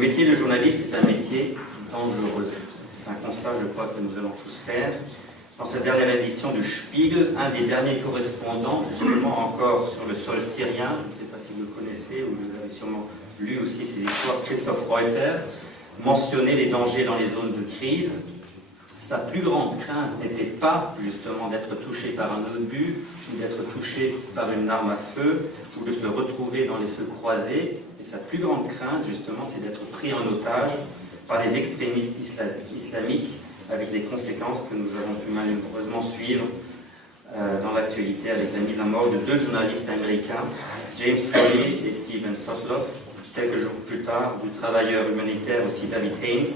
métier de journaliste, c'est un métier dangereux. C'est un constat, je crois, que nous allons tous faire. Dans cette dernière édition du Spiegel, un des derniers correspondants, justement encore sur le sol syrien, je ne sais pas si vous le connaissez ou vous avez sûrement lu aussi ces histoires, Christoph Reuter, mentionnait les dangers dans les zones de crise. Sa plus grande crainte n'était pas justement d'être touché par un obus ou d'être touché par une arme à feu ou de se retrouver dans les feux croisés. Et sa plus grande crainte, justement, c'est d'être pris en otage par les extrémistes islamiques, avec les conséquences que nous avons pu malheureusement suivre dans l'actualité avec la mise à mort de deux journalistes américains, James Foley et Steven Sotloff, quelques jours plus tard, du travailleur humanitaire aussi David Haynes,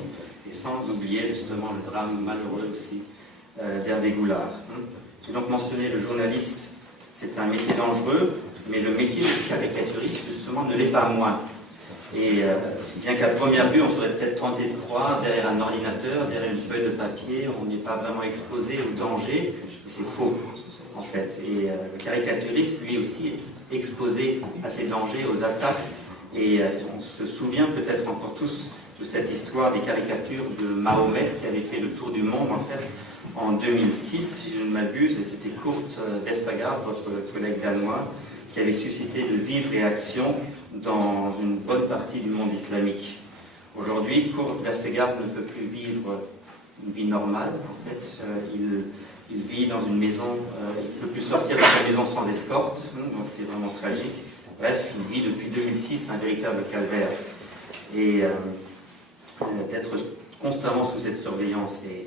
et sans oublier justement le drame malheureux aussi d'Hervé Goulard. J'ai donc mentionné le journaliste, c'est un métier dangereux, mais le métier de caricaturiste justement ne l'est pas moins. Et bien qu'à première vue, on serait peut-être tenté de croire, derrière un ordinateur, derrière une feuille de papier, on n'est pas vraiment exposé au danger, mais c'est faux, en fait. Et le caricaturiste, lui aussi, est exposé à ces dangers, aux attaques, et on se souvient peut-être encore tous de cette histoire des caricatures de Mahomet qui avait fait le tour du monde, en fait, en 2006, si je ne m'abuse, et c'était Kurt Vestager, votre collègue danois, qui avait suscité de vives réactions dans une bonne partie du monde islamique. Aujourd'hui, Kurt Vestager ne peut plus vivre une vie normale, en fait. Il vit dans une maison, il ne peut plus sortir de sa maison sans escorte, donc c'est vraiment tragique. Bref, il vit depuis 2006 un véritable calvaire. Et d'être constamment sous cette surveillance. Et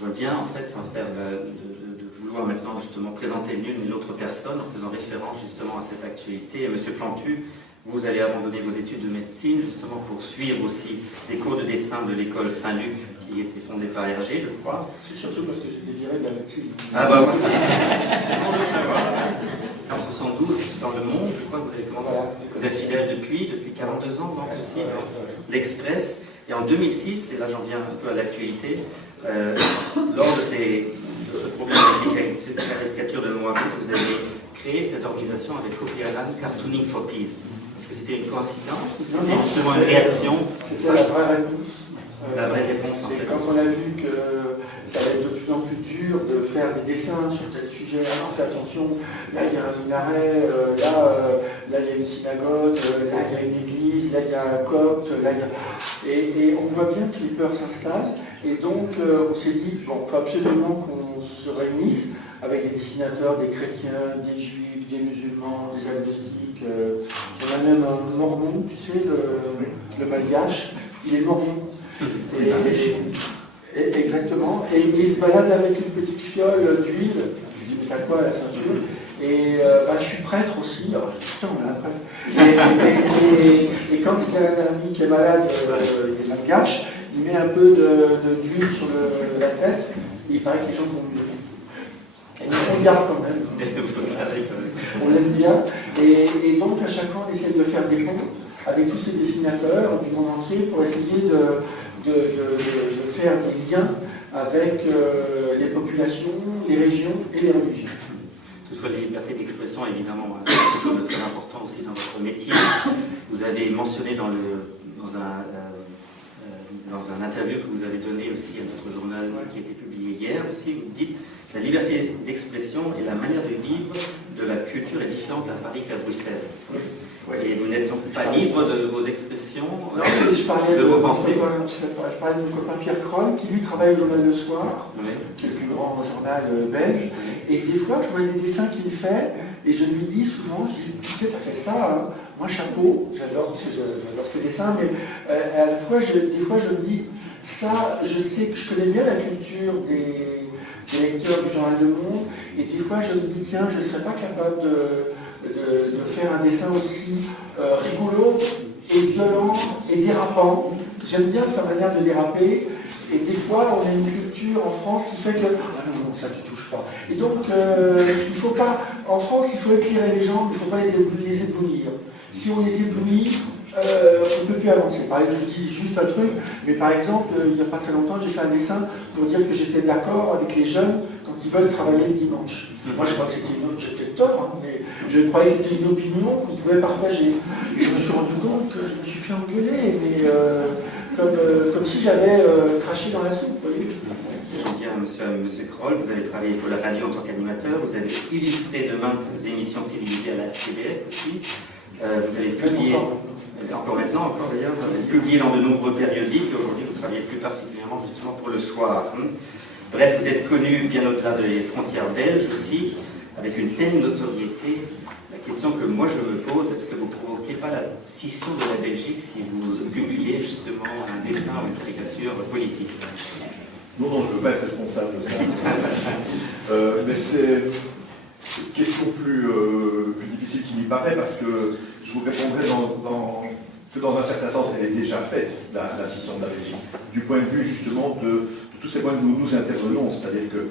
je viens en fait en faire de vouloir maintenant justement présenter l'une et l'autre personne en faisant référence justement à cette actualité. Et Monsieur Plantu, vous avez abandonné vos études de médecine justement pour suivre aussi des cours de dessin de l'école Saint-Luc qui était fondée par Hergé, je crois. C'est surtout parce que j'étais viré de la médecine. Ah bah voilà. C'est bon de savoir. En 72, dans Le Monde, je crois que vous avez commencé. Vous êtes fidèle depuis 42 ans, donc aussi, l'Express. Et en 2006, et là j'en viens un peu à l'actualité, lors de ce problème de caricature de Mohamed, vous avez créé cette organisation avec Kofi Annan, Cartooning for Peace. Est-ce que c'était une coïncidence ou c'était justement une réaction? C'était la vraie réponse. La vraie réponse, en fait. Quand on a vu que ça allait être de plus en plus dur de faire des dessins sur tel sujet, alors fais attention, là il y a un minaret, là il y a une synagogue, là il y a une église, là il y a un copte, là il y a... Et on voit bien que les peurs s'installent, et donc on s'est dit, bon, il faut absolument qu'on se réunisse avec des dessinateurs, des chrétiens, des juifs, des musulmans, des agnostiques, on a même un mormon, tu sais, le malgache, il est mormon. Exactement, et il se balade avec une petite fiole d'huile. Je dis, mais t'as quoi à la ceinture? Et je suis prêtre aussi. Alors, putain, on est un prêtre. Et quand il y a un ami qui est malade, il est malgache, il met un peu d'huile sur la tête, et il paraît que les gens vont mieux. Et on garde quand même. On l'aime bien. Et donc, à chaque fois, on essaie de faire des ponts avec tous ces dessinateurs du monde entier pour essayer de faire des liens avec les populations, les régions et les religions. Toutefois, les libertés d'expression, évidemment, quelque chose de très important aussi dans votre métier. Vous avez mentionné dans un interview que vous avez donné aussi à notre journal qui a été publié hier aussi, vous dites la liberté d'expression et la manière de vivre de la culture est différente à Paris qu'à Bruxelles. Oui. Et vous n'êtes donc pas libre de vos expressions, de vos pensées. Je parlais de mon copain Pierre Kroll, qui lui travaille au journal Le Soir, qui est le plus grand journal belge. Et des fois, je vois des dessins qu'il fait, et je lui dis souvent, je dis, tu sais, t'as fait ça, hein. Moi chapeau, j'adore ces dessins, mais à la fois, des fois je me dis, ça, je sais que je connais bien la culture des lecteurs du journal Le Monde, et des fois je me dis, tiens, je ne serais pas capable de faire un dessin aussi rigolo et violent et dérapant. J'aime bien sa manière de déraper, et des fois on a une culture en France qui fait que ah non, ça tu touches pas. Et donc il faut pas, en France il faut éclairer les gens, il ne faut pas les éblouir. Si on les éblouit, on ne peut plus avancer. Par exemple, je dis juste un truc, mais par exemple, il n'y a pas très longtemps, j'ai fait un dessin pour dire que j'étais d'accord avec les jeunes quand qui veulent travailler le dimanche. Moi, je crois que c'était une autre, j'ai peut-être tort, hein, mais je croyais que c'était une opinion qu'on pouvait partager. Et je me suis rendu compte que je me suis fait engueuler, mais comme si j'avais craché dans la soupe, vous voyez. J'aime bien, monsieur Kroll, vous avez travaillé pour la radio en tant qu'animateur, vous avez illustré de maintes émissions télévisées à la TBF aussi, vous avez publié, encore maintenant, encore d'ailleurs, vous avez publié dans de nombreux périodiques, et aujourd'hui vous travaillez plus particulièrement justement pour le soir. Bref, vous êtes connu bien au-delà des frontières belges aussi, avec une telle notoriété. La question que moi je me pose, est-ce que vous ne provoquez pas la scission de la Belgique si vous publiez justement un dessin ou une caricature politique? Non, je ne veux pas être responsable de ça. Mais c'est une question plus difficile qu'il n'y paraît, parce que je vous répondrai que dans un certain sens, elle est déjà faite, la scission de la Belgique, du point de vue justement de tous ces points où nous intervenons, c'est-à-dire que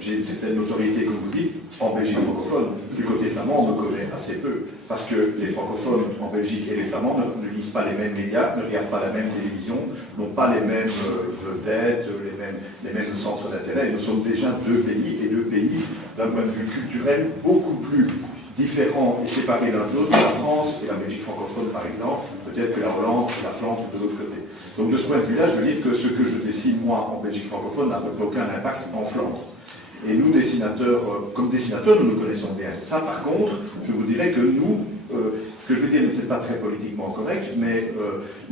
j'ai une certaine notoriété, comme vous dites, en Belgique francophone. Du côté flamand, on me connaît assez peu, parce que les francophones en Belgique et les flamands ne lisent pas les mêmes médias, ne regardent pas la même télévision, n'ont pas les mêmes vedettes, les mêmes centres d'intérêt. Nous sommes déjà deux pays, et deux pays d'un point de vue culturel beaucoup plus différents et séparés l'un de l'autre, la France et la Belgique francophone par exemple, peut-être que la Hollande et la Flandre de l'autre côté. Donc de ce point de vue-là, je veux dire que ce que je dessine moi en Belgique francophone n'a aucun impact en Flandre. Et nous, dessinateurs, comme dessinateurs, nous nous connaissons bien. Ça, par contre, je vous dirais que nous, ce que je veux dire n'est peut-être pas très politiquement correct, mais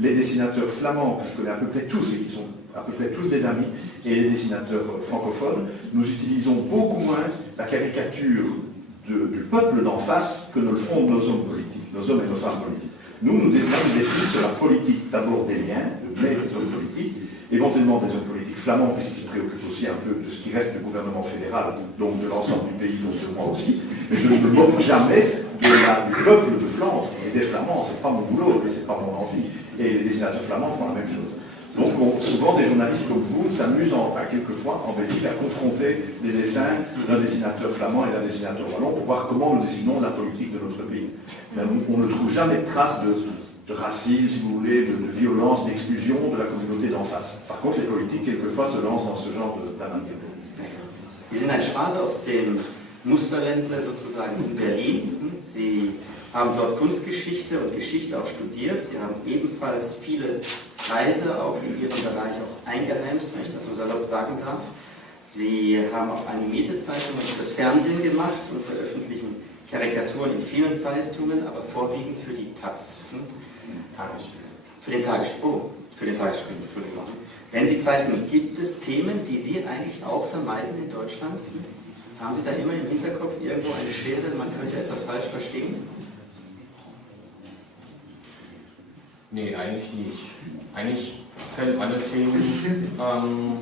les dessinateurs flamands, que je connais à peu près tous, et qui sont à peu près tous des amis, et les dessinateurs francophones, nous utilisons beaucoup moins la caricature du peuple d'en face que ne le font nos hommes politiques, nos hommes et nos femmes politiques. Nous dessinons sur la politique, d'abord des liens, des hommes politiques, éventuellement des hommes politiques flamands, puisqu'ils se préoccupent aussi un peu de ce qui reste du gouvernement fédéral, donc de l'ensemble du pays, donc de moi aussi. Mais je ne me moque jamais du peuple de Flandre et des Flamands, c'est pas mon boulot et c'est pas mon envie. Et les dessinateurs flamands font la même chose. Donc souvent des journalistes comme vous s'amusent, quelquefois en Belgique, à confronter les dessins d'un dessinateur flamand et d'un dessinateur wallon pour voir comment nous dessinons la politique de notre pays. Mais on ne trouve jamais de traces de racisme, si vous voulez, de violence, d'exclusion de la communauté d'en face. Par contre, les politiques, quelquefois, se lancent dans ce genre d'analyse. Sie sind ein Schwabe aus dem Musterländle sozusagen in Berlin. Sie haben dort Kunstgeschichte und Geschichte auch studiert. Sie haben ebenfalls viele Preise auch in Ihrem Bereich auch eingeheimst, wenn ich das so salopp sagen darf. Sie haben auch animierte Zeitungen fürs Fernsehen gemacht und veröffentlichen Karikaturen in vielen Zeitungen, aber vorwiegend für die Taz. Für den Tagesspiegel, Entschuldigung. Wenn Sie zeichnen, gibt es Themen, die Sie eigentlich auch vermeiden in Deutschland? Haben Sie da immer im Hinterkopf irgendwo eine Schere, man könnte etwas falsch verstehen? Nee, eigentlich nicht. Eigentlich können alle Themen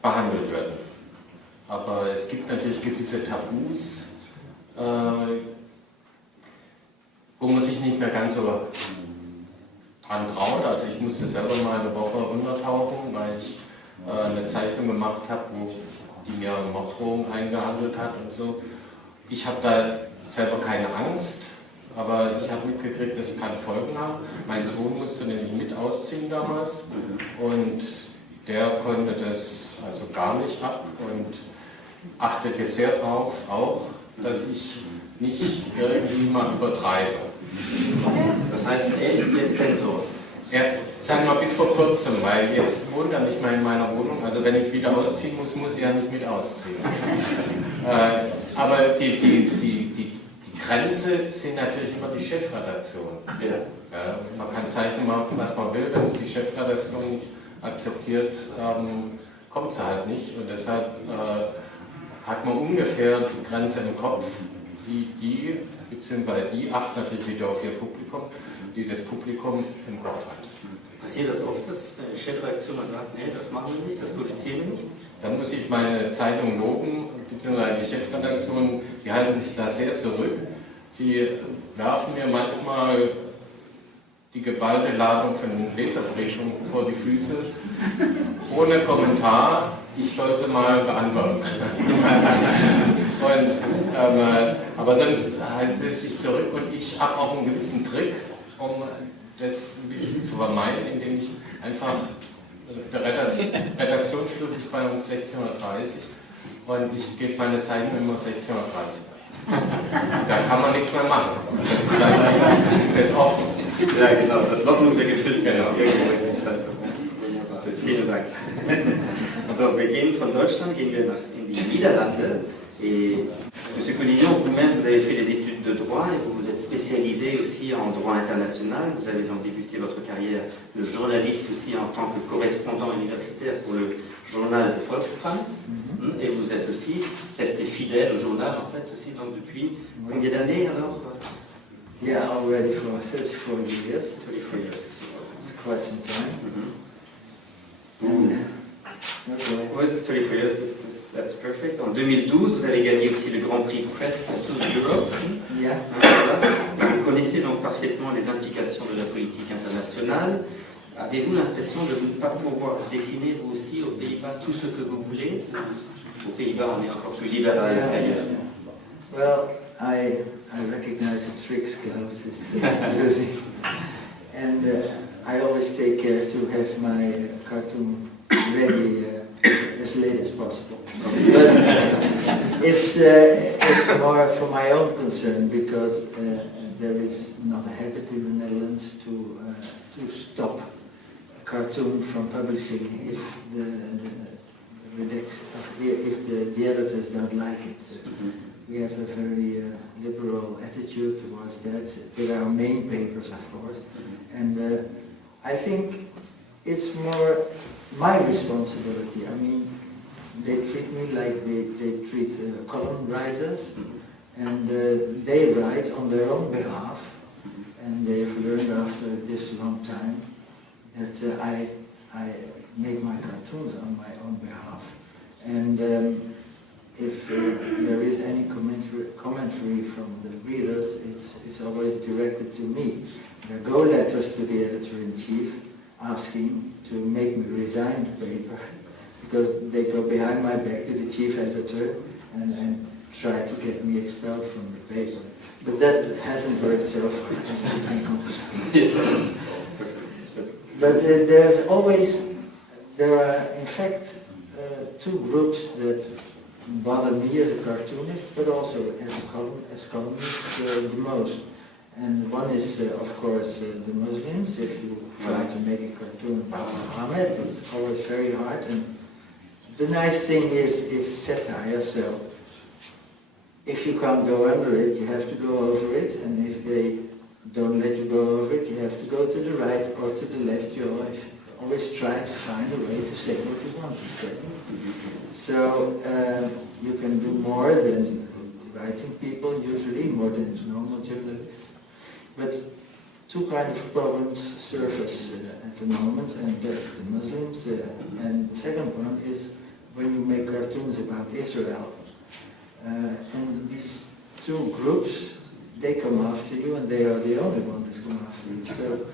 behandelt werden. Aber es gibt natürlich gewisse Tabus, wo man sich nicht mehr ganz so dran traut. Also ich musste selber mal eine Woche untertauchen, weil ich eine Zeichnung gemacht habe, die mir eine Morddrohung eingehandelt hat und so. Ich habe da selber keine Angst, aber ich habe mitgekriegt, das kann Folgen haben. Mein Sohn musste nämlich mit ausziehen damals und der konnte das also gar nicht ab und achtete sehr darauf auch, dass ich nicht irgendwie mal übertreibe. Das heißt, er ist Ihr Zensor? Sagen wir bis vor kurzem, weil jetzt wohnt er nicht mehr in meiner Wohnung, also wenn ich wieder ausziehen muss, muss er nicht mit ausziehen. Aber die Grenze sind natürlich immer die Chefredaktion. Ja, man kann zeichnen, was man will, wenn es die Chefredaktion nicht akzeptiert, kommt sie halt nicht. Und deshalb hat man ungefähr die Grenze im Kopf, beziehungsweise die achten natürlich wieder auf ihr Publikum, die das Publikum im Kopf hat. Passiert das oft, dass die Chefredaktion sagt, nee, das machen wir nicht, das publizieren wir nicht? Dann muss ich meine Zeitung loben, beziehungsweise die Chefredaktion, die halten sich da sehr zurück. Sie werfen mir manchmal die geballte Ladung von Leserbriefen vor die Füße, ohne Kommentar, ich sollte mal beantworten. Aber sonst halten sie sich zurück und ich habe auch einen gewissen Trick, um das ein bisschen zu vermeiden, indem ich einfach, der Redaktionsschluss ist bei uns 16:30 Uhr, Und ich gebe meine Zeiten immer 16:30 Uhr. Da kann man nichts mehr machen. Das ist offen. Ja, genau, das Loch muss ja gefüllt werden. Genau. Wunderbar. Vielen Dank. Also, wir gehen von Deutschland, gehen wir in die Niederlande. Et Monsieur Collignon, vous-même, vous avez fait des études de droit et vous vous êtes spécialisé aussi en droit international. Vous avez donc débuté votre carrière de journaliste aussi en tant que correspondant universitaire pour le journal de Volkskrant. Et vous êtes aussi resté fidèle au journal, en fait, aussi, donc depuis combien d'années alors? Yeah, already for 34 years. 34 years. It's quite some time. Okay. Oui, 34 years, that's perfect. En 2012, vous avez gagné aussi le Grand Prix Press to Europe. Yeah. Voilà. Vous connaissez donc parfaitement les implications de la politique internationale. Avez-vous l'impression de ne pas pouvoir dessiner vous aussi aux Pays-Bas tout ce que vous voulez? Aux Pays-Bas, on est encore plus libéral qu'ailleurs. Well, I recognize the tricks Klaus is using, and I always take care to have my cartoon ready as late as possible. But it's more for my own concern because there is not a habit in the Netherlands to stop a cartoon from publishing if the editors don't like it. We have a very liberal attitude towards that, with our main papers, of course. And I think it's more my responsibility. I mean, they treat me like they treat column writers, and they write on their own behalf, and they've learned after this long time that I make my cartoons on my own behalf. And if there is any commentary from the readers, it's always directed to me. There go letters to the editor-in-chief asking to make me resign the paper, because they go behind my back to the chief editor and try to get me expelled from the paper. But that hasn't worked so far. But there are in fact two groups that bother me as a cartoonist, but also as columnist the most. And one is, of course, the Muslims. If you try to make a cartoon about Muhammad, it's always very hard. And the nice thing is it's satire, so if you can't go under it, you have to go over it. And if they don't let you go over it, you have to go to the right or to the left. You always try to find a way to say what you want to say. So you can do more than writing people, usually, more than normal journalists. But two kinds of problems surface at the moment, and that's the Muslims. And the second one is when you make cartoons about Israel. And these two groups, they come after you, and they are the only ones that come after you. So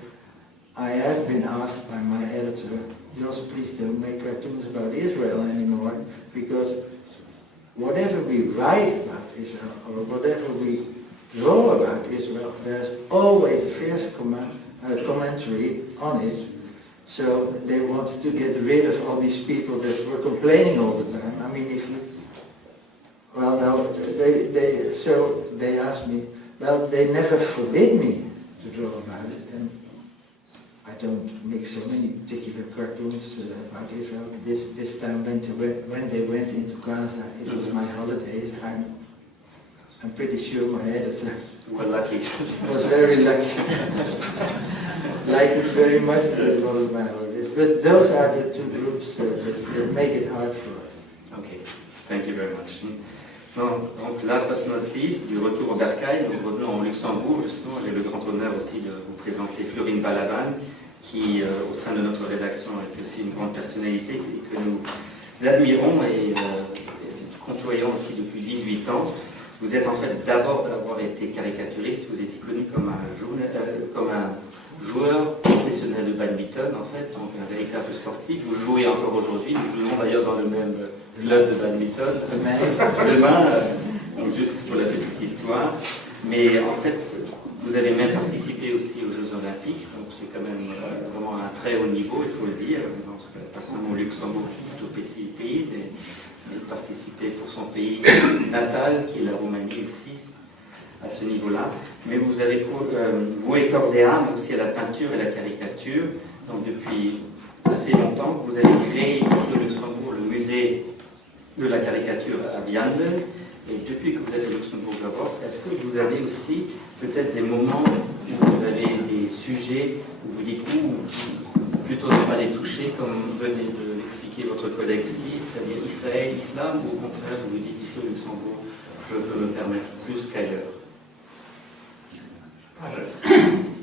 I have been asked by my editor, Jos, please don't make cartoons about Israel anymore, because whatever we write about Israel, or whatever we draw about Israel, there's always a fierce commentary on it. So they want to get rid of all these people that were complaining all the time. I mean, so they asked me, well, they never forbid me to draw about it, and I don't make so many particular cartoons about Israel. This time when they went into Gaza, it was my holidays. I'm pretty sure my editor was very lucky. Liked it very much, but it was my holidays. But those are the two groups that make it hard for us. Okay, thank you very much. Donc last but not least, du retour au bercail, nous revenons au Luxembourg. Justement, j'ai le grand honneur aussi de vous présenter Florine Balaban, qui au sein de notre rédaction est aussi une grande personnalité que nous admirons et côtoyons aussi depuis 18 ans. Vous êtes en fait d'abord d'avoir été caricaturiste, vous étiez connu comme un joueur professionnel de badminton en fait, donc un véritable sportif. Vous jouez encore aujourd'hui, nous jouons d'ailleurs dans le même club de badminton demain, donc juste pour la petite histoire. Mais en fait, vous avez même participé aussi aux Jeux Olympiques, donc c'est quand même vraiment un très haut niveau, il faut le dire. Pas seulement au Luxembourg, qui est un tout petit pays, mais de participer pour son pays natal, qui est la Roumanie aussi, à ce niveau-là. Mais vous avez voué corps et âme aussi à la peinture et la caricature. Donc depuis assez longtemps, vous avez créé ici au Luxembourg le musée de la caricature à Vianden. Et depuis que vous êtes au Luxembourg, est-ce que vous avez aussi peut-être des moments où vous avez des sujets où vous dites plutôt ne pas les toucher, comme venez de l'expliquer votre collègue ici, c'est-à-dire Israël, l'islam, ou au contraire, vous vous dites ici au Luxembourg, je peux me permettre plus qu'ailleurs?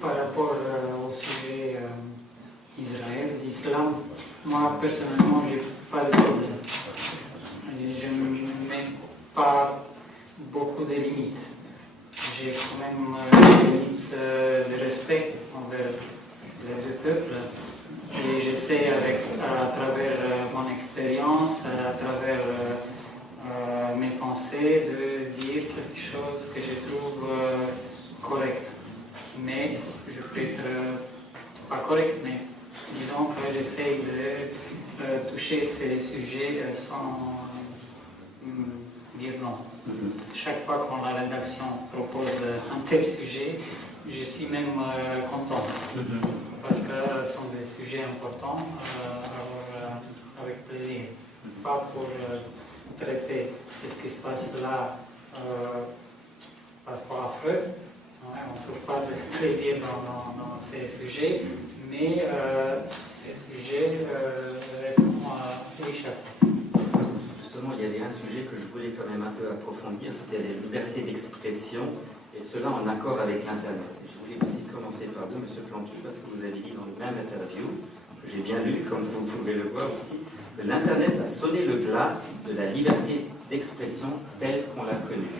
Par rapport au sujet Israël, l'islam, moi personnellement, je n'ai pas de problème. Je ne mets pas beaucoup de limites. J'ai quand même des limites de respect envers les deux peuples. Et j'essaie à travers mon expérience, à travers mes pensées, de dire quelque chose que je trouve correct. Mais je peux être pas correct, mais disons que j'essaie de toucher ces sujets sans dire non. Chaque fois quand la rédaction propose un tel sujet, je suis même content. Parce que ce sont des sujets importants, avec plaisir. Pas pour traiter de ce qui se passe là, parfois affreux. Ouais, on ne trouve pas de plaisir dans ces sujets, mais j'ai répondu à oui, chaque fois. Justement, il y avait un sujet que je voulais quand même un peu approfondir, c'était la liberté d'expression, et cela en accord avec l'Internet. Et je voulais aussi commencer par vous, M. Plantu, parce que vous avez dit dans le même interview, que j'ai bien lu, comme vous pouvez le voir aussi, que l'Internet a sonné le glas de la liberté d'expression telle qu'on l'a connue.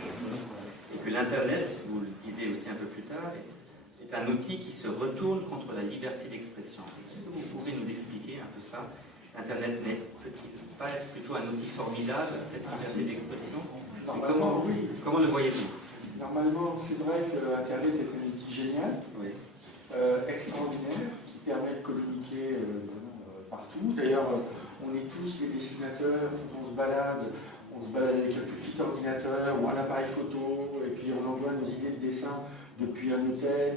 Et que l'Internet, vous le disiez aussi un peu plus tard, est un outil qui se retourne contre la liberté d'expression. Est-ce que vous pouvez nous expliquer un peu ça? L'Internet peut-il pas être plutôt un outil formidable, cette liberté d'expression? Normalement, oui. Comment le voyez-vous? Normalement, c'est vrai que Internet est un outil génial, Oui. extraordinaire, qui permet de communiquer partout. D'ailleurs, on est tous des dessinateurs, on se balade avec un tout petit ordinateur ou un appareil photo, et puis on envoie nos idées de dessin depuis un hôtel,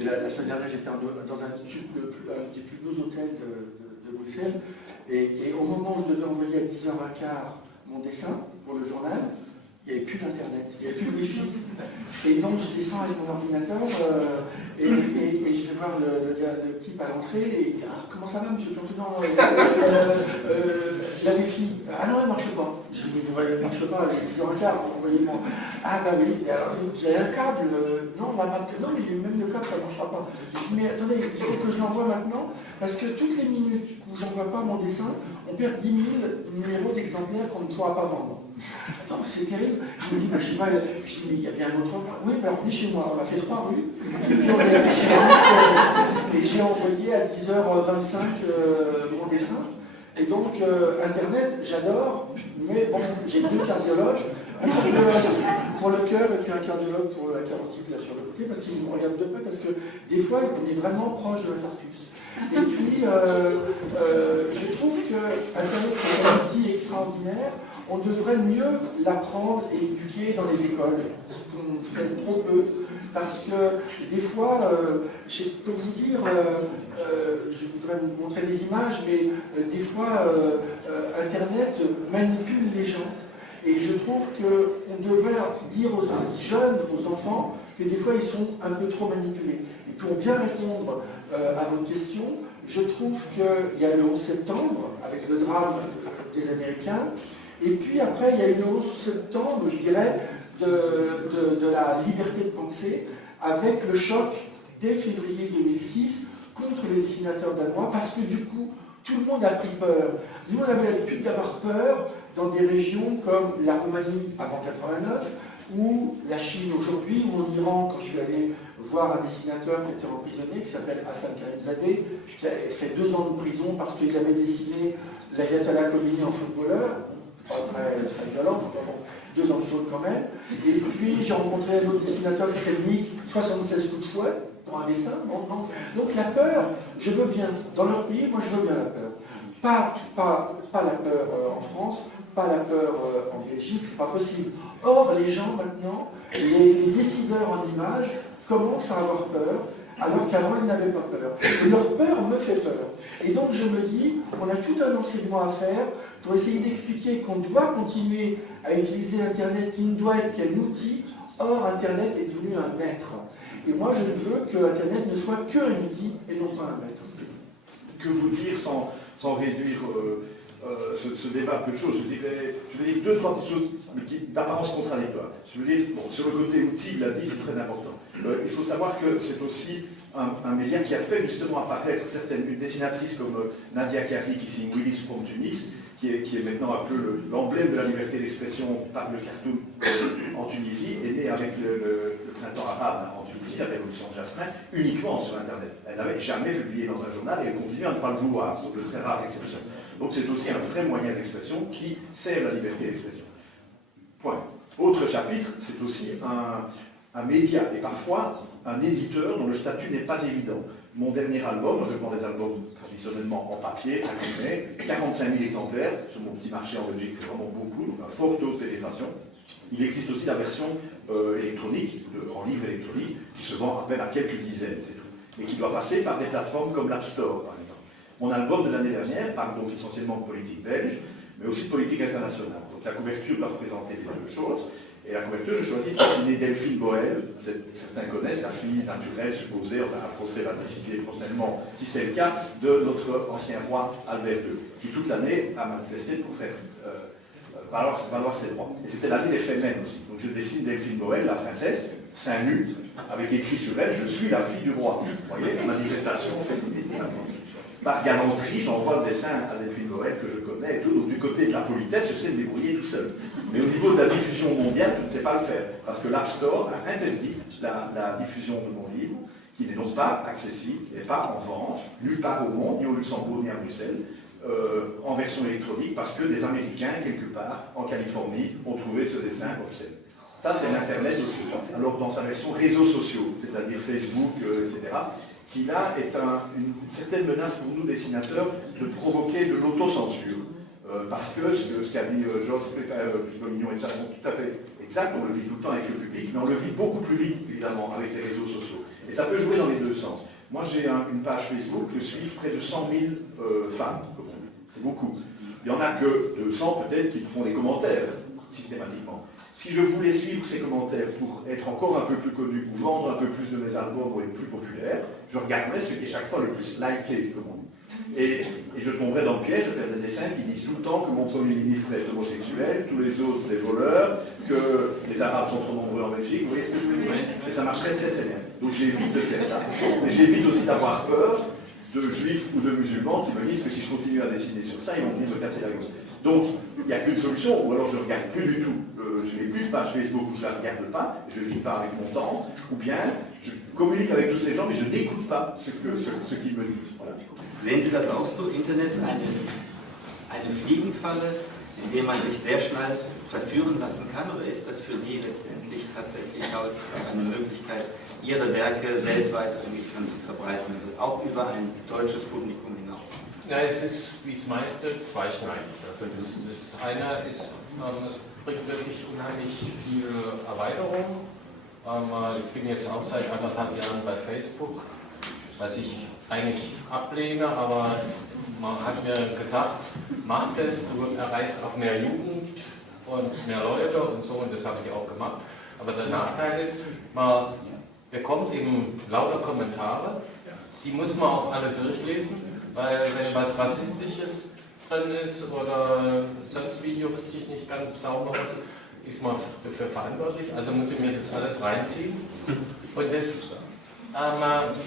Et la semaine dernière, j'étais dans un des plus beaux hôtels de Bruxelles, et au moment où je devais envoyer à 10h15 mon dessin pour le journal, il n'y avait plus d'internet, il n'y avait plus de wifi. Et donc je descends avec mon ordinateur et je vais voir le type à l'entrée et il dit ah, comment ça va monsieur Plantu? La wifi, ah non elle ne marche pas. Je dis elle ne marche pas, j'ai 10h15, envoyez-moi. Ah bah oui, alors, vous avez un câble? Non, on va pas. Non mais même le câble ça ne marchera pas. Je dis mais attendez, il faut que je l'envoie maintenant parce que toutes les minutes où je n'envoie pas mon dessin, on perd 10 000 numéros d'exemplaires qu'on ne pourra pas vendre. Non, c'est terrible. Je me dis, je sais pas, je dis, mais il y a bien un autre endroit. Oui, ben venez chez moi. On a fait 3 rues. Et puis on est allé chez moi. Et j'ai envoyé à 10h25 mon dessin. Et donc, Internet, j'adore. Mais bon, j'ai 2 cardiologues. Un cardiologue pour le cœur et puis un cardiologue pour la carotide là sur le côté. Parce qu'ils me regardent de près. Parce que des fois, on est vraiment proche de l'infarctus. Et puis, je trouve que Internet est un outil extraordinaire. On devrait mieux l'apprendre et éduquer dans les écoles, ce qu'on fait trop peu. Parce que des fois, pour vous dire, je voudrais vous montrer des images, mais des fois, Internet manipule les gens. Et je trouve qu'on devrait dire aux jeunes, aux enfants, que des fois, ils sont un peu trop manipulés. Et pour bien répondre à votre question, je trouve qu'il y a le 11 septembre, avec le drame des Américains, et puis après, il y a eu le 11 septembre, je dirais, de la liberté de penser, avec le choc dès février 2006 contre les dessinateurs danois, parce que du coup, tout le monde a pris peur. Tout le monde avait l'habitude d'avoir peur dans des régions comme la Roumanie avant 89, ou la Chine aujourd'hui, ou en Iran, quand je suis allé voir un dessinateur qui était emprisonné, qui s'appelle Hassan Karimzadeh, qui a fait 2 ans de prison parce qu'il avait dessiné l'Ayatollah Khomeini en footballeur. Pas très violent, 2 ans de jaune quand même. Et puis j'ai rencontré un autre dessinateur qui s'appelle Nick, 76 coups de fouet dans un dessin. Donc la peur, je veux bien. Dans leur pays, moi je veux bien la peur. pas la peur en France, pas la peur en Belgique, c'est pas possible. Or, les gens maintenant, les décideurs en images, commencent à avoir peur, alors qu'avant ils n'avaient pas peur. Et leur peur me fait peur. Et donc je me dis, on a tout un enseignement à faire pour essayer d'expliquer qu'on doit continuer à utiliser Internet, qui ne doit être qu'un outil. Or, Internet est devenu un maître. Et moi, je veux que Internet ne soit qu'un outil et non pas un maître. Que vous dire sans réduire ce débat à peu de choses? Je vais dire deux, trois petites choses d'apparence contradictoire. Je veux dire, bon, sur le côté outil, il a dit, c'est très important. Il faut savoir que c'est aussi un média qui a fait justement apparaître une dessinatrice comme Nadia Kari, qui signe Willis from Tunis, qui est maintenant un peu l'emblème de la liberté d'expression par le cartoon en Tunisie, est née avec le printemps arabe en Tunisie, la révolution de Jasmin, uniquement sur Internet. Elle n'avait jamais publié dans un journal et elle continue à ne pas le vouloir, sauf de très rares exceptions. Donc c'est aussi un vrai moyen d'expression qui sert la liberté d'expression. Point. Autre chapitre, c'est aussi un média et parfois un éditeur dont le statut n'est pas évident. Mon dernier album, je vends des albums traditionnellement en papier, imprimé, 45 000 exemplaires, sur mon petit marché en Belgique, c'est vraiment beaucoup, donc un fort taux de pénétration. Il existe aussi la version électronique, en livre électronique, qui se vend à peine à quelques dizaines, c'est tout, mais qui doit passer par des plateformes comme l'App Store, par exemple. Mon album de l'année dernière parle donc essentiellement de politique belge, mais aussi de politique internationale. Donc la couverture doit représenter les deux choses. Et la couverture, je choisis de dessiner Delphine Boel, certains connaissent, la fille naturelle supposée, enfin un procès va décider prochainement, si c'est le cas, de notre ancien roi Albert II, qui toute l'année a manifesté pour faire valoir ses droits. Et c'était l'année des Femmes aussi. Donc je dessine Delphine Boel, la princesse, seins nus, avec écrit sur elle, je suis la fille du roi. Vous voyez, la manifestation féministe de la France. Par galanterie, j'envoie le dessin à Delphine Boel que je connais et tout. Donc du côté de la politesse, je sais me débrouiller tout seul. Mais au niveau de la diffusion mondiale, je ne sais pas le faire. Parce que l'App Store a interdit la diffusion de mon livre, qui n'est donc pas accessible, n'est pas en vente, nulle part au monde, ni au Luxembourg, ni à Bruxelles, en version électronique, parce que des Américains, quelque part, en Californie, ont trouvé ce dessin obscène. Ça, c'est l'Internet aussi. Alors, dans sa version réseaux sociaux, c'est-à-dire Facebook, etc., qui là est une certaine menace pour nous dessinateurs de provoquer de l'autocensure. Parce que ce qu'a dit Joss Pignon et ça sont tout à fait exact, on le vit tout le temps avec le public, mais on le vit beaucoup plus vite, évidemment, avec les réseaux sociaux. Et ça peut jouer dans les deux sens. Moi, j'ai une page Facebook que suivent près de 100 000 femmes. C'est beaucoup. Il n'y en a que 200 peut-être qui font des commentaires systématiquement. Si je voulais suivre ces commentaires pour être encore un peu plus connu, pour vendre un peu plus de mes albums ou être plus populaire, je regarderais ce qui est chaque fois le plus liké, comme on dit. Et je tomberais dans le piège de faire des dessins qui disent tout le temps que mon Premier ministre est homosexuel, tous les autres des voleurs, que les Arabes sont trop nombreux en Belgique, vous voyez ce que je veux dire? Et ça marcherait très très bien. Donc j'évite de faire ça. Mais j'évite aussi d'avoir peur de juifs ou de musulmans qui me disent que si je continue à dessiner sur ça, ils vont venir me casser la gueule. Donc, il n'y a qu'une solution, ou alors je ne regarde plus du tout. Je n'ai plus de page Facebook où je ne la regarde pas, je ne vis pas avec mon temps, ou bien je communique avec tous ces gens, mais je n'écoute pas ce qu'ils me disent. Voilà. Sehen Sie das auch so? Internet eine Fliegenfalle, in der man sich sehr schnell verführen lassen kann, oder ist das für Sie letztendlich tatsächlich auch eine Möglichkeit, Ihre Werke weltweit irgendwie zu verbreiten, also auch über ein deutsches Publikum hinaus? Ja, es ist wie das meiste zweischneidig. Also das eine ist, es bringt wirklich unheimlich viel Erweiterung. Ich bin jetzt auch seit 1,5 Jahren bei Facebook, was ich eigentlich ablehne, aber man hat mir gesagt, mach das, du erreichst auch mehr Jugend und mehr Leute und so, und das habe ich auch gemacht. Aber der Nachteil ist, man bekommt eben lauter Kommentare, die muss man auch alle durchlesen. Weil wenn was Rassistisches drin ist oder sonst wie juristisch nicht ganz sauber ist man dafür verantwortlich. Also muss ich mir das alles reinziehen. Und das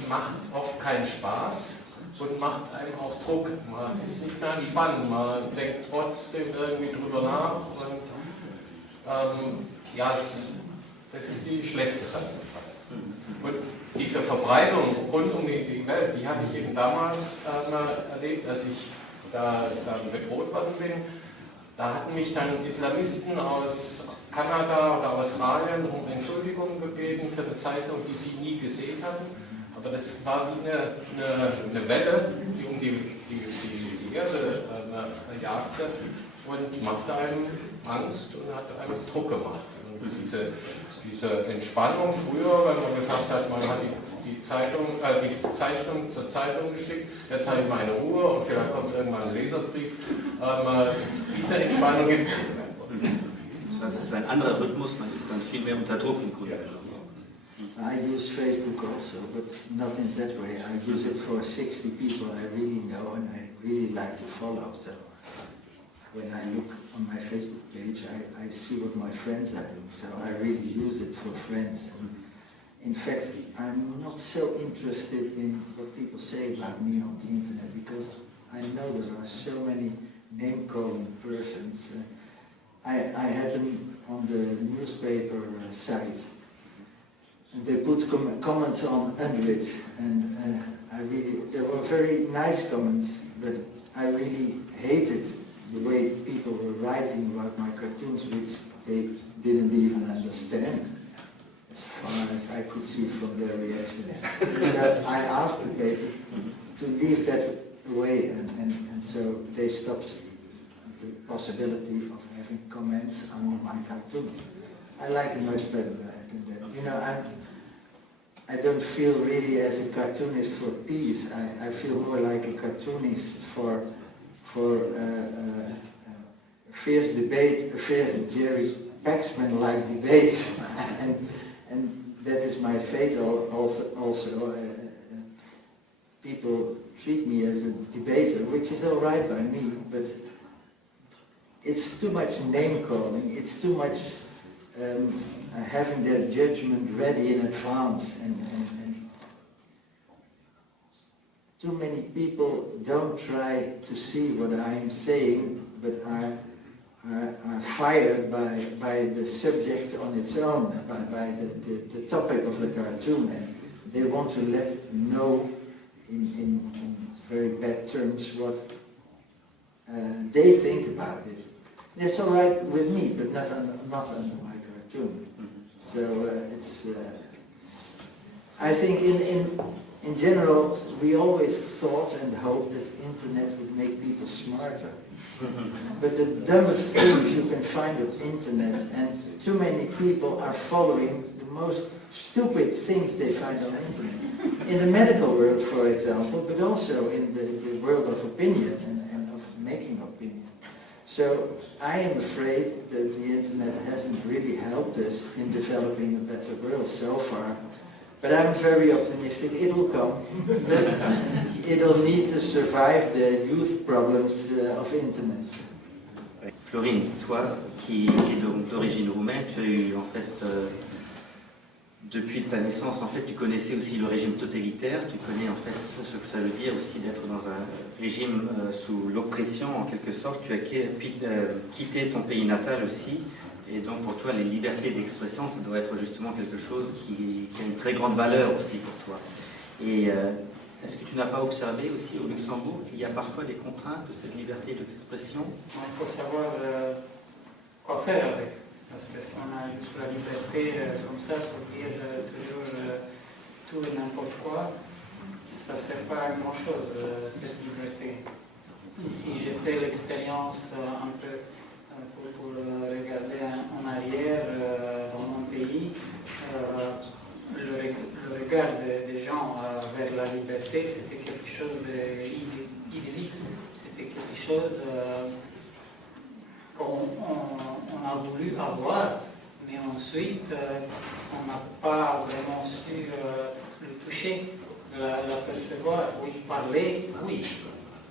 macht oft keinen Spaß und macht einem auch Druck. Man ist nicht mehr entspannt, man denkt trotzdem irgendwie drüber nach. Und ja, das ist die schlechte Seite. Und diese Verbreitung rund um die Welt, die habe ich eben damals erlebt, als ich da bedroht worden bin. Da hatten mich dann Islamisten aus Kanada oder Australien um Entschuldigung gebeten für eine Zeitung, die sie nie gesehen hatten. Aber das war wie eine Welle, die um die Erde jagte und machte einem Angst und hat einem Druck gemacht. Und diese Entspannung früher, wenn man gesagt hat, man hat die Zeichnung zur Zeitung geschickt, jetzt habe ich meine Ruhe und vielleicht kommt irgendwann ein Leserbrief. Diese Entspannung gibt es nicht mehr. Das heißt, es ist ein anderer Rhythmus, man ist dann viel mehr unter Druck im Grunde. I use Facebook also, but not in that way. I use it for 60 people I really know and I really like to follow. So when I look on my Facebook page, I see what my friends are doing. So I really use it for friends. And in fact, I'm not so interested in what people say about me on the internet because I know there are so many name-calling persons. I had them on the newspaper site. And they put comments on under it, and there were very nice comments, but I really hated the way people were writing about my cartoons, which they didn't even understand, as far as I could see from their reactions. So I asked the paper to leave that away, and so they stopped the possibility of having comments on my cartoons. I like it much better than that. You know, I don't feel really as a cartoonist for peace. I feel more like a cartoonist for fierce debate, a fierce Jerry Paxman-like debate, and that is my fate also. People treat me as a debater, which is all right by me, but it's too much name-calling, it's too much having their judgment ready in advance, and too many people don't try to see what I am saying, but are fired by the subject on its own, by the topic of the cartoon, and they want to let know in very bad terms what they think about it. That's all right with me, but not under my cartoon. So I think in general, we always thought and hoped that the internet would make people smarter. But the dumbest things you can find on the internet, and too many people are following the most stupid things they find on the internet. In the medical world, for example, but also in the world of opinion and of making opinion. So I am afraid that the internet hasn't really helped us in developing a better world so far. But I'm very optimistic, it will come. But it'll need to survive the youth problems of internet. Florine, toi qui es d'origine roumaine, tu as eu en fait, depuis ta naissance, en fait, tu connaissais aussi le régime totalitaire, tu connais en fait ce que ça veut dire aussi d'être dans un régime sous l'oppression en quelque sorte, tu as quitté ton pays natal aussi, et donc pour toi les libertés d'expression, ça doit être justement quelque chose qui a une très grande valeur aussi pour toi. Et est-ce que tu n'as pas observé aussi au Luxembourg qu'il y a parfois des contraintes de cette liberté d'expression? Il faut savoir quoi faire avec. Parce que si on a juste la liberté comme ça, pour dire toujours tout et n'importe quoi, ça ne sert pas à grand chose, cette liberté. Si j'ai fait l'expérience un peu pour regarder en arrière dans mon pays, le regard des gens vers la liberté, c'était quelque chose d'idyllique. C'était quelque chose qu'on a voulu avoir, mais ensuite on n'a pas vraiment su le toucher, l'apercevoir. Oui, parler, oui,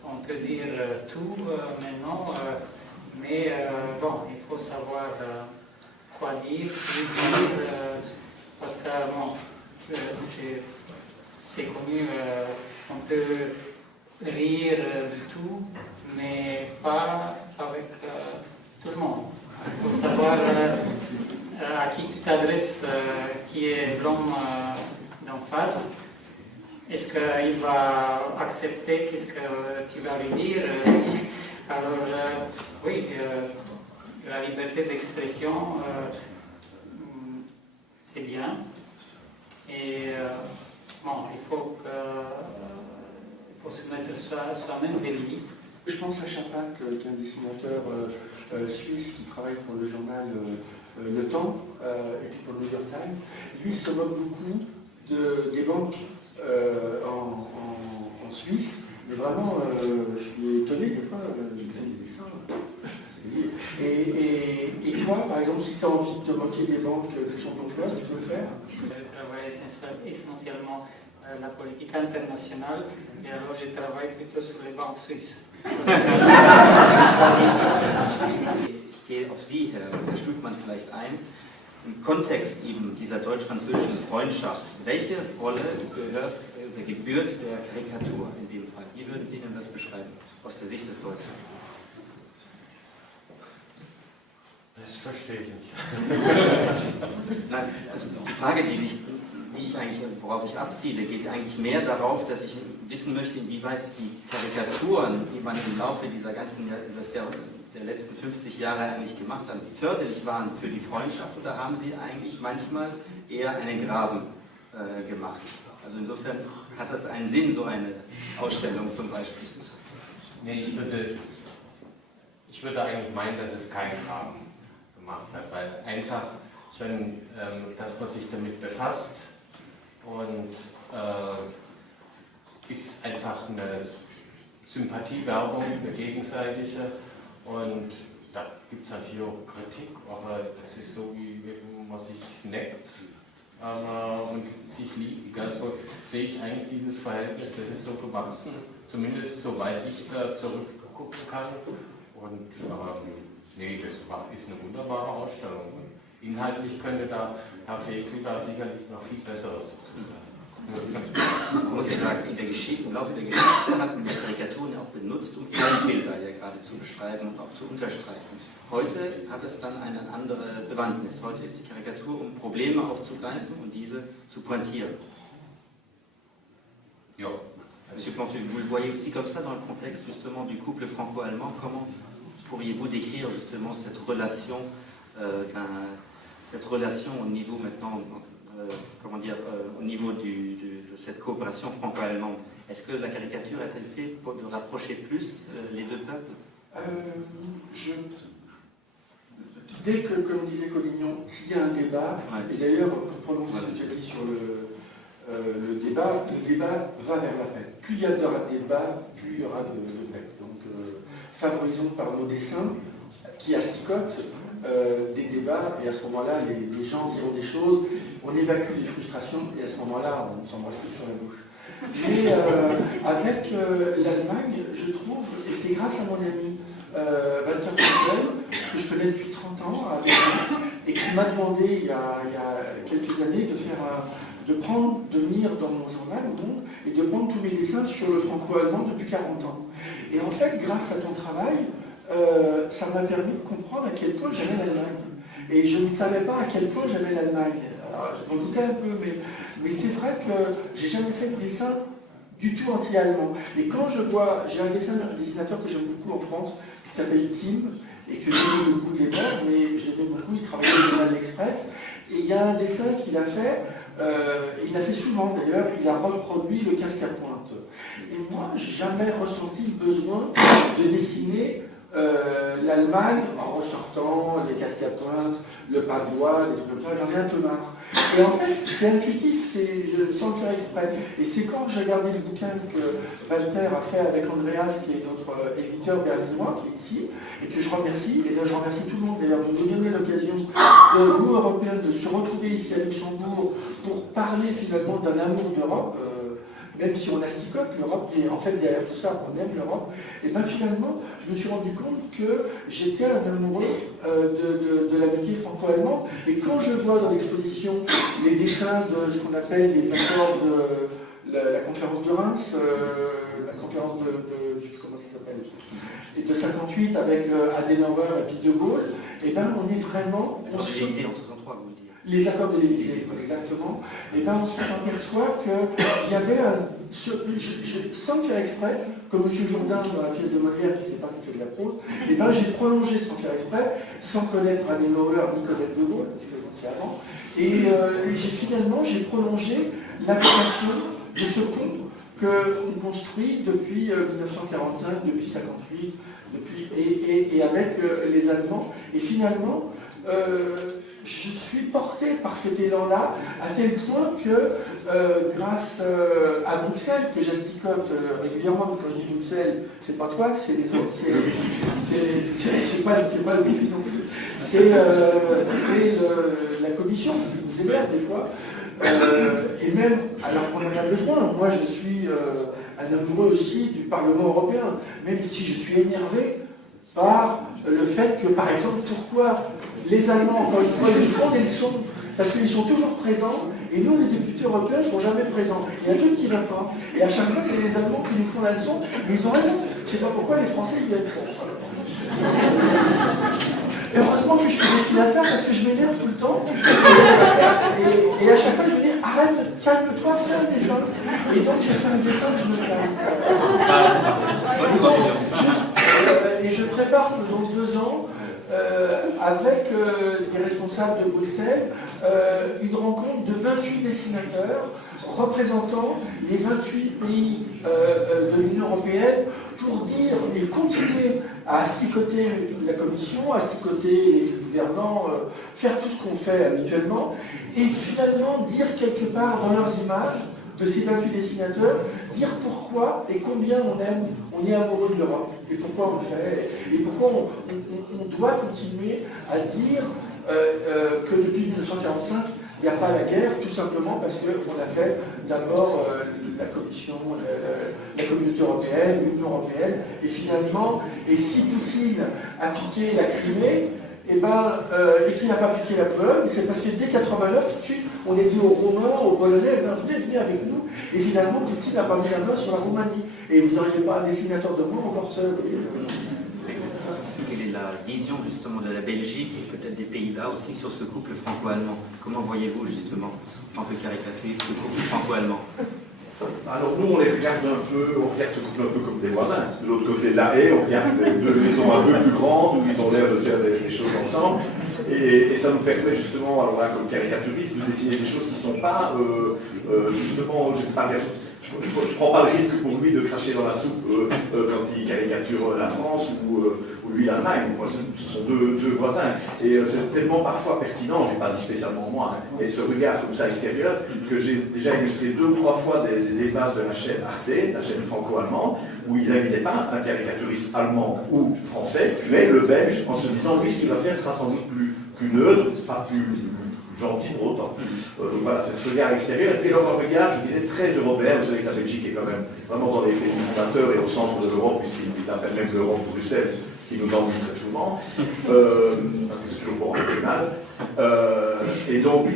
on peut dire tout maintenant, mais bon, il faut savoir quoi dire, parce que bon, c'est connu, on peut rire de tout, mais pas avec tout le monde. Il faut savoir à qui tu t'adresses, qui est l'homme d'en face. Est-ce qu'il va accepter qu'est-ce que tu vas lui dire? Alors, oui, la liberté d'expression, c'est bien. Et bon, il faut se mettre soi-même des limites. Je pense à Chapak, qui est un dessinateur suisse qui travaille pour le journal Le Temps et puis pour le New York Times. Lui, il se moque beaucoup des banques en Suisse. Mais vraiment, je suis étonné des fois, il fait des dessins. Et toi, par exemple, si tu as envie de te moquer des banques luxembourgeoises, tu peux le faire? Je travaille essentiellement la politique internationale et alors je travaille plutôt sur les banques suisses. Ich gehe auf Sie, Herr Stutmann, vielleicht ein. Im Kontext eben dieser deutsch-französischen Freundschaft, welche Rolle gehört oder gebührt der Karikatur in dem Fall? Wie würden Sie denn das beschreiben, aus der Sicht des Deutschen? Das verstehe ich nicht. Nein, also die Frage, worauf ich abziele, geht eigentlich mehr darauf, dass ich wissen möchte, inwieweit die Karikaturen, die man im Laufe der letzten 50 Jahre eigentlich gemacht hat, förderlich waren für die Freundschaft oder haben sie eigentlich manchmal eher einen Graben gemacht? Also insofern hat das einen Sinn, so eine Ausstellung zum Beispiel. Nee, ich würde eigentlich meinen, dass es keinen Graben gemacht hat, weil einfach schon, dass man sich damit befasst und ist einfach eine Sympathiewerbung, eine gegenseitige, und da gibt es natürlich auch Kritik, aber das ist so, wie wenn man sich neckt und sich liebt. Also sehe ich eigentlich dieses Verhältnis, das ist so gewachsen, zumindest soweit ich da zurückgucken kann. Und nee, das ist eine wunderbare Ausstellung. Und inhaltlich könnte da Herr Fekli da sicherlich noch viel Besseres zu sagen. Man muss ja sagen, im Laufe der Geschichte hatten wir Karikaturen ja auch benutzt, um Feindbilder ja gerade zu beschreiben und auch zu unterstreichen. Heute hat es dann eine andere Bewandtnis. Heute ist die Karikatur, um Probleme aufzugreifen und diese zu pointieren. Ja. Monsieur Plantu, vous le voyez aussi comme ça dans le contexte justement du couple franco-allemand. Comment pourriez-vous décrire justement cette relation au niveau maintenant, au niveau de cette coopération franco-allemande? Est-ce que la caricature a-t-elle fait pour de rapprocher plus les deux peuples? Dès que, comme disait Collignon, s'il y a un débat, et d'ailleurs, pour prolonger ce que tu as dit sur le débat va vers la paix. Plus il y aura de débat, plus il y aura de paix. Donc, favorisons par nos dessins qui asticotent des débats, et à ce moment-là, les gens diront des choses, on évacue les frustrations, et à ce moment-là, on s'embrasse plus sur la bouche. Mais avec l'Allemagne, je trouve, et c'est grâce à mon ami Walter Schlegel, que je connais depuis 30 ans à Berlin, et qui m'a demandé il y a quelques années de venir dans mon journal au Monde et de prendre tous mes dessins sur le franco-allemand depuis 40 ans. Et en fait, grâce à ton travail, ça m'a permis de comprendre à quel point j'aimais l'Allemagne. Et je ne savais pas à quel point j'aimais l'Allemagne. Alors, je m'en doutais un peu, mais c'est vrai que j'ai jamais fait de dessin du tout anti-allemand. Et quand je vois, j'ai un dessinateur que j'aime beaucoup en France, qui s'appelle Tim, et que j'aime beaucoup les bords, mais je l'aime beaucoup, il travaille au Journal L'Express, et il y a un dessin qu'il a fait, il l'a fait souvent d'ailleurs, il a reproduit le casque à pointe. Et moi, j'ai jamais ressenti le besoin de dessiner l'Allemagne en ressortant les casques à pointe, le pas de doigt, des trucs comme ça, j'en ai un peu marre. Et en fait, c'est intuitif, sans le faire exprès. Et c'est quand j'ai regardé le bouquin que Walter a fait avec Andreas, qui est notre éditeur berlinois, qui est ici, et que je remercie, et là je remercie tout le monde d'ailleurs de nous donner l'occasion, de nous Européens, de se retrouver ici à Luxembourg pour parler finalement d'un amour d'Europe. Même si on asticote l'Europe, et en fait derrière tout ça, on aime l'Europe, et bien finalement, je me suis rendu compte que j'étais un amoureux de l'amitié franco-allemande, et quand je vois dans l'exposition les dessins de ce qu'on appelle les accords de la conférence de Reims, la conférence je sais comment ça s'appelle, et de 58 avec Adenauer et puis De Gaulle, et bien on est vraiment... On se disait en 63, vous le dites. Les accords de l'Élysée, exactement. Et bien on s'aperçoit qu'il y avait sans le faire exprès, comme M. Jourdain dans la pièce de Molière qui ne sait pas qu'il fait de la prose, et bien j'ai prolongé sans faire exprès, sans connaître Adenauer ni connaître De Gaulle, parce que c'est avant, et finalement j'ai prolongé l'application de ce pont qu'on construit depuis 1945, depuis 58, et avec les Allemands. Et finalement, je suis porté par cet élan-là, à tel point que, grâce à Bruxelles, que j'asticote régulièrement, quand je dis Bruxelles, c'est pas toi, c'est les autres, c'est pas le wifi non plus, c'est la commission qui vous émerde des fois, et même alors qu'on en a besoin. Moi, je suis un amoureux aussi du Parlement européen, même si je suis énervé par le fait que, par exemple, pourquoi les Allemands, encore une fois, ils font des leçons, parce qu'ils sont toujours présents, et nous, les députés européens, ne sont jamais présents. Il y a un truc qui ne va pas. Et à chaque fois, c'est les Allemands qui nous font la leçon, mais ils ont raison. Je ne sais pas pourquoi les Français, ils viennent. Et heureusement que je suis dessinateur, parce que je m'énerve tout le temps. Et à chaque fois, je me dis, arrête, calme-toi, fais un dessin. Et donc, j'ai fait un dessin, je me calme. Et je prépare dans 2 ans, avec les responsables de Bruxelles, une rencontre de 28 dessinateurs représentant les 28 pays de l'Union européenne pour dire et continuer à asticoter la Commission, à asticoter les gouvernants, faire tout ce qu'on fait habituellement, et finalement dire quelque part dans leurs images de ces 28 dessinateurs, dire pourquoi et combien on est amoureux de l'Europe, et pourquoi on le fait, et pourquoi on doit continuer à dire que depuis 1945, il n'y a pas la guerre, tout simplement parce qu'on a fait d'abord la Commission, la Communauté européenne, l'Union européenne, et finalement, et si Poutine a piqué la Crimée, et qui n'a pas piqué la Pologne, c'est parce que dès 89, tout de suite, on est dit aux Romains, aux Polonais, venez avec nous, et finalement, Poutine n'a pas mis la main sur la Roumanie. Et vous n'auriez pas un dessinateur de moi en forceur. Quelle est la vision justement de la Belgique et peut-être des Pays-Bas aussi sur ce couple franco-allemand? Comment voyez-vous justement, en tant que caricaturiste, ce couple franco-allemand? Alors nous, on les regarde un peu, on regarde ce couple un peu comme des voisins. De l'autre côté de la haie, on regarde 2 maisons un peu plus grandes où ils ont l'air de faire des choses ensemble. Et ça nous permet justement, alors là, comme caricaturiste, de dessiner des choses qui ne sont pas, justement, je ne prends pas le risque pour lui de cracher dans la soupe quand il caricature la France ou lui l'Allemagne. Ce sont deux voisins. Et c'est tellement parfois pertinent, je n'ai pas dit spécialement moi, et ce regard comme ça extérieur, que j'ai déjà illustré 2 ou 3 fois des bases de la chaîne Arte, la chaîne franco-allemande, où ils n'invitaient pas un caricaturiste allemand ou français, mais le belge, en se disant, lui, ce qu'il va faire sera sans doute plus neutre, pas plus gentil pour autant. Donc voilà, c'est ce regard extérieur. Et puis alors un regard, je dirais, très européen. Vous savez que la Belgique est quand même vraiment dans les pays fondateurs et au centre de l'Europe, puisqu'il appelle même l'Europe Bruxelles, qui nous ennuie très souvent, parce que c'est toujours pour un peu mal. Et donc,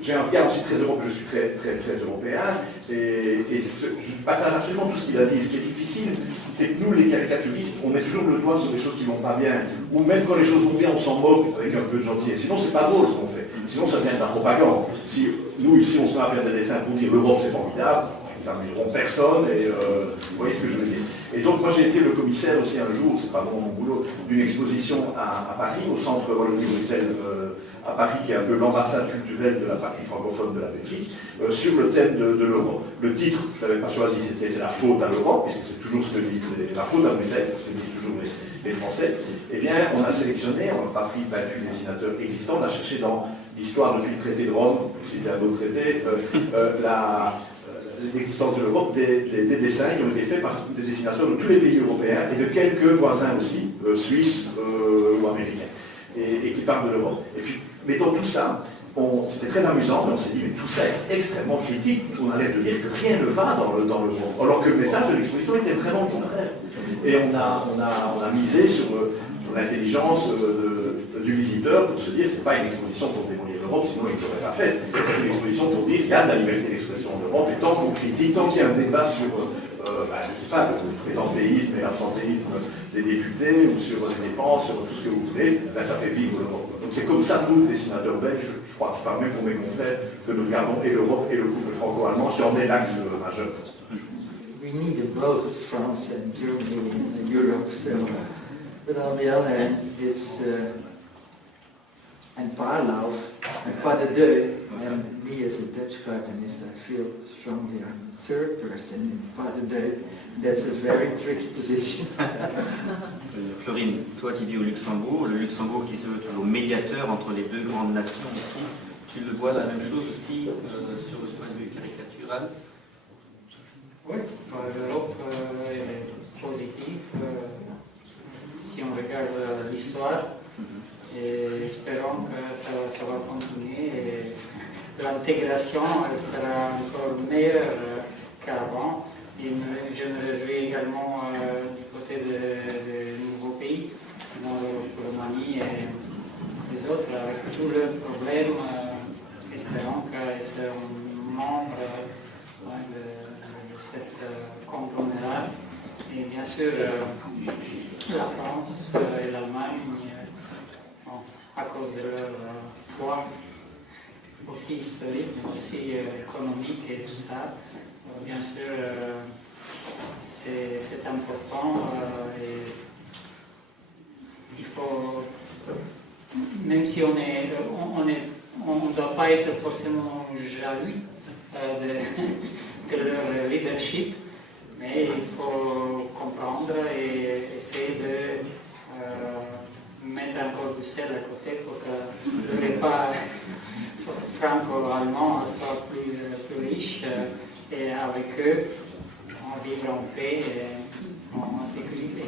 j'ai un regard aussi très européen, je suis très européen, et je partage absolument tout ce qu'il a dit. Ce qui est difficile, c'est que nous, les caricaturistes, on met toujours le doigt sur des choses qui ne vont pas bien, ou même quand les choses vont bien, on s'en moque avec un peu de gentillesse. Sinon, c'est pas drôle ce qu'on fait. Sinon, ça devient de la propagande. Si nous, ici, on se met à faire des dessins pour dire l'Europe, c'est formidable, ils n'amuseront personne, et vous voyez ce que je veux dire. Et donc, moi, j'ai été le commissaire aussi un jour, c'est pas vraiment mon boulot, d'une exposition à Paris, au centre Wallonie-Bruxelles à Paris, qui est un peu l'ambassade culturelle de la partie francophone de la Belgique, sur le thème de l'Europe. Le titre, je ne l'avais pas choisi, c'était « C'est la faute à l'Europe », puisque c'est toujours ce que disent la faute à Bruxelles, ce que disent toujours les Français. Eh bien, on a sélectionné, on n'a pas pris 28 dessinateurs existants, on a cherché dans l'histoire depuis le traité de Rome, si c'était un autre traité, l'existence de l'Europe, des dessins qui ont été faits par des dessinateurs de tous les pays européens et de quelques voisins aussi, suisses ou américains, et qui parlent de l'Europe. Et puis, mettons tout ça, c'était très amusant, mais on s'est dit, mais tout ça est extrêmement critique, on a l'air de dire que rien ne va dans le monde, alors que le message de l'exposition était vraiment le contraire. Et on a misé sur l'intelligence du visiteur pour se dire, c'est pas une exposition pour démolir l'Europe, sinon il ne l'aurait pas faite. C'est une exposition pour dire, il y a de la liberté d'expression en Europe, et tant qu'on critique, tant qu'il y a un débat sur, je ne sais pas, le présentéisme et l'absentéisme des députés, ou sur les dépenses, sur tout ce que vous voulez, ça fait vivre l'Europe. Donc c'est comme ça, nous, dessinateurs belges, je crois que je parle même pour mes confrères, que nous regardons et l'Europe et le couple franco-allemand, qui en est l'axe majeur. We need both France and Germany and Europe, so, but on the other hand, it's and Paarlauf and Pas de Deux. And me as a Dutch cartoonist, I feel strongly I'm the third person in Pas de Deux. That's a very tricky position. Florine, toi qui vis au Luxembourg, le Luxembourg qui se veut toujours médiateur entre les deux grandes nations ici, tu le vois la même chose aussi sur le point de vue caricatural? Oui, l'Europe est positive. Si on regarde l'histoire, et espérons que ça va continuer. Et l'intégration sera encore meilleure qu'avant. Et je me réjouis également du côté des nouveaux pays, comme Roumanie et les autres, avec tous leurs problèmes. Espérons qu'ils seront membres de cette conglomérat. Et bien sûr, la France et l'Allemagne, à cause de leur poids aussi historique, mais aussi économique et tout ça, bien sûr, c'est important. Et il faut, même si on ne doit pas être forcément jaloux de leur leadership, mais il faut comprendre et essayer de mettre encore du sel à côté pour que le repas franco-allemand soit plus riche et avec eux, on vivre en paix et en sécurité.